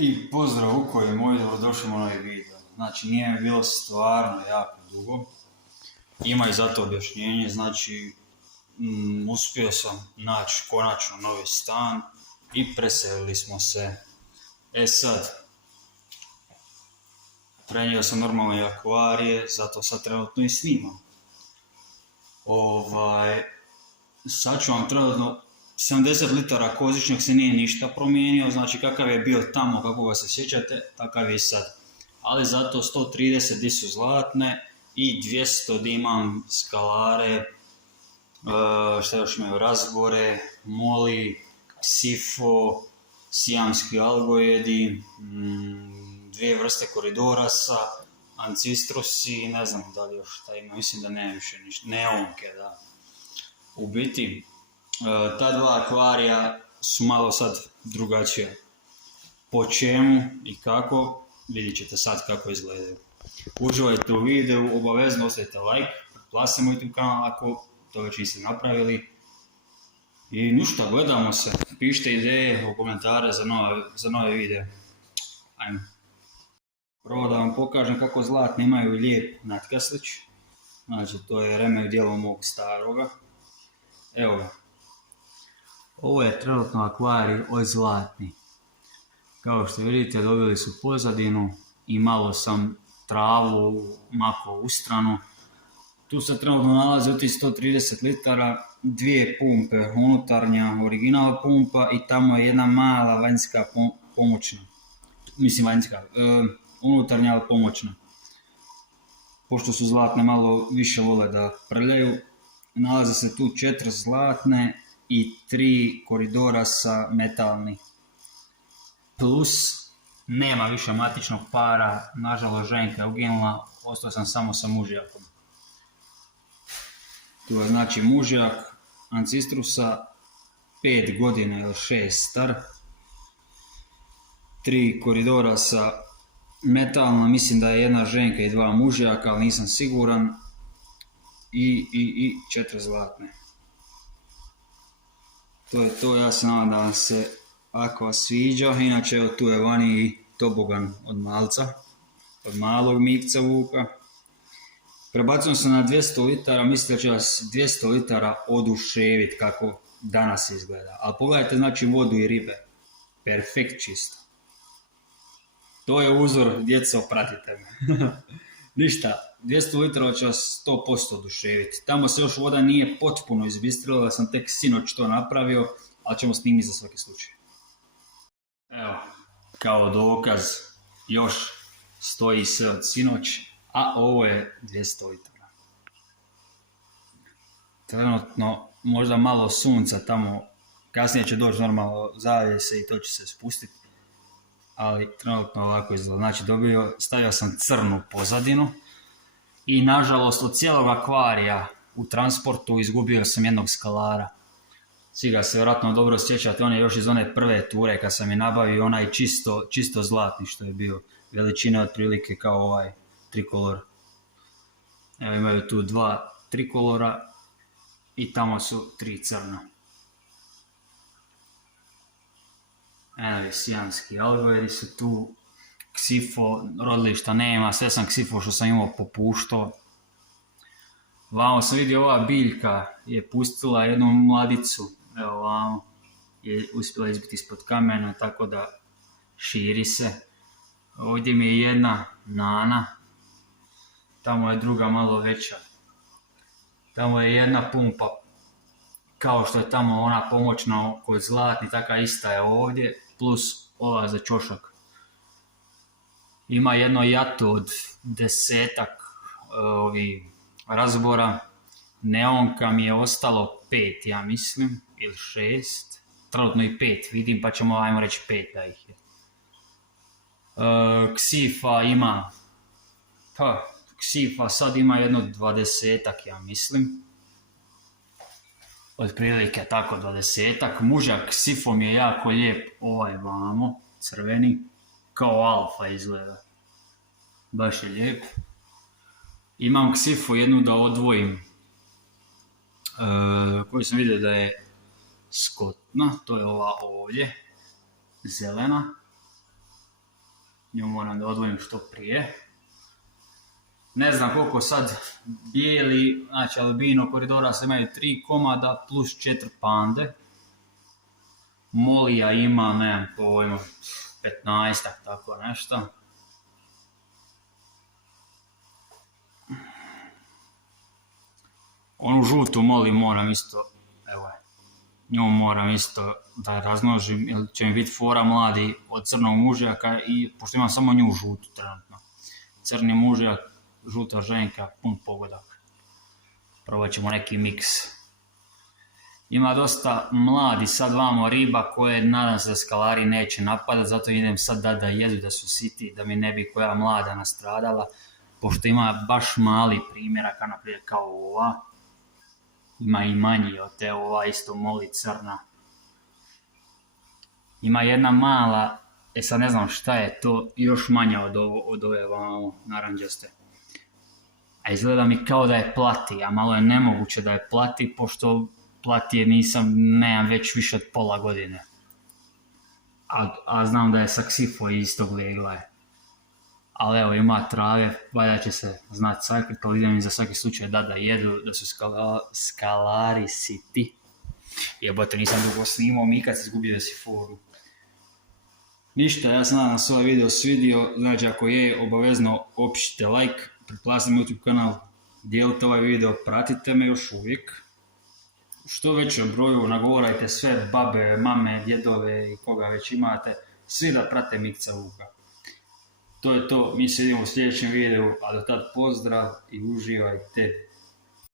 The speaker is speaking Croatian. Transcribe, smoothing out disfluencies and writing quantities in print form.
I pozdrav Vuko i moj, dobrodošli u novi video. Znači nije mi bilo stvarno jako dugo. Ima i zato objašnjenje, znači uspio sam naći konačno novi stan i preselili smo se. Sad, prenio sam normalno i akvarije, zato sad trenutno i snimam. Sad ću vam trenutno 70 litara kozičnjak se nije ništa promijenio, znači kakav je bio tamo, kako ga se sjećate, takav je i sad. Ali zato 130 di su zlatne i 200 di imam skalare, šta još imaju, razbore, moli, ksifo, sijamski algojedi, dvije vrste koridorasa, ancistrusi, ne znam da li još šta ima, mislim da nema više ništa, neonke, da. U biti, ta dva akvarija su malo sad drugačija. Po čemu i kako, vidjet ćete sad kako izgledaju. Uživajte u videu, obavezno ostavite like, pretplatite YouTube kanal ako to već niste napravili. I ništa, gledamo se, pišite ideje u komentare za nove videe. Ajmo. Prvo da vam pokažem kako zlatni imaju lijep natkaslić. Znači to je remek dijelo mog staroga. Evo ga. Ovo je trenutno akvarij od zlatni. Kao što vidite, dobili su pozadinu i malo sam travu makao u stranu. Tu se trenutno nalazi u tih 130 litara, dvije pumpe, unutarnja original pumpa i tamo je jedna mala vanjska pomoćna. Mislim vanjska, unutarnja ali pomoćna. Pošto su zlatne malo više vole da prljaju, nalaze se tu 4 zlatne i 3 koridorasa metalni. Plus, nema više matičnog para, nažalost ženka je uginula, ostao sam samo sa mužjakom. Tu je znači mužjak ancistrusa, 5 godina ili 6 star, 3 koridorasa metalna, mislim da je jedna ženka i 2 mužjaka, ali nisam siguran, i 4 zlatne. To je to, ja se nadam da vam se ako vas sviđa, inače evo tu je vani i tobogan od malca, od malog Mikca Vuka. Prebacujem se na 200 litara, mislim da će vas 200 litara oduševiti kako danas izgleda. Ali pogledajte znači vodu i ribe, perfekt čisto. To je uzor, djeco, pratite me. Ništa, 200 litara će vas 100% oduševiti. Tamo se još voda nije potpuno izbistrila, da sam tek sinoć to napravio, ali ćemo snimiti za svaki slučaj. Evo, kao dokaz, još stoji sve od sinoć, a ovo je 200 litara. Trenutno možda malo sunca tamo, kasnije će doći normalno zavjese i to će se spustiti. Ali trenutno ovako izgleda. Znači stavio sam crnu pozadinu i nažalost od cijelog akvarija u transportu izgubio sam jednog skalara. Svi ga se vjerojatno dobro sjećate, on je još iz one prve ture kad sam je nabavio onaj čisto zlatni što je bio veličine otprilike kao ovaj trikolor. Evo imaju tu 2 trikolora i tamo su 3 crna. Eno, sijamski algojedi su tu, ksifo, rodilišta nema, sve sam ksifo što sam imao popuštao. Vamo sam vidio ova biljka je pustila jednu mladicu, evo vamo, je uspjela izbiti ispod kamena, tako da širi se. Ovdje mi je jedna nana, tamo je druga malo veća. Tamo je jedna pumpa, kao što je tamo ona pomoćna kod zlatni, taka ista je ovdje, plus ova za čošak. Ima jedno jato od 10-ak razbora, neonka mi je ostalo 5, ja mislim, ili 6, trenutno i 5 vidim, pa ćemo ajmo reći 5 da ih je. Ksifa ima, ksifa sad ima jedno 20-ak, ja mislim. Otprilike tako 20-ak. Mužak ksifom je jako lijep, ovaj vamo, crveni, kao alfa izgleda. Baš je lijep. Imam ksifu jednu da odvojim, koju sam vidio da je skotna, to je ova ovdje, zelena. Nju moram da odvojim što prije. Ne znam koliko sad bijeli, znači albino koridora se imaju 3 komada plus 4 pande. Molija ima, nemam pojma, 15-ak, tako nešto. Onu žutu moli moram isto, evo, nju moram isto da razmnožim, jer će mi biti fora mladi od crnog mužjaka i pošto imam samo nju žutu trenutno. Crni mužjak, žuta ženka, pun pogodak. Probat ćemo neki miks. Ima dosta mladi sad vamo riba koje nadam se da skalari neće napadat, zato idem sad da jedu, da su siti, da mi ne bi koja mlada nastradala, pošto ima baš mali primjeraka, naprijed kao ova. Ima i manji od te, ova isto moli crna. Ima jedna mala, sad ne znam šta je to, još manja od ove vamo naranđaste. A izgleda mi kao da je plati, a malo je nemoguće da je plati, pošto platije nemam već više od pola godine. A znam da je saksifo istog legla je. Ali evo, ima trave, valjda će se znati sakriti, ali idem im za svaki slučaj da jedu, da su skalari siti. Jebote, nisam dugo snimao, Mika se izgubio si foru. Ništa, ja se nadam da se ovaj video svidio, znači ako je, obavezno opišite like, pretplatite mi YouTube kanal, dijelite ovaj video, pratite me još uvijek. U što većem broju nagovarajte sve babe, mame, djedove i koga već imate, svi da prate Mikca Vuka. To je to, mi se vidimo u sljedećem videu, a do tad pozdrav i uživajte.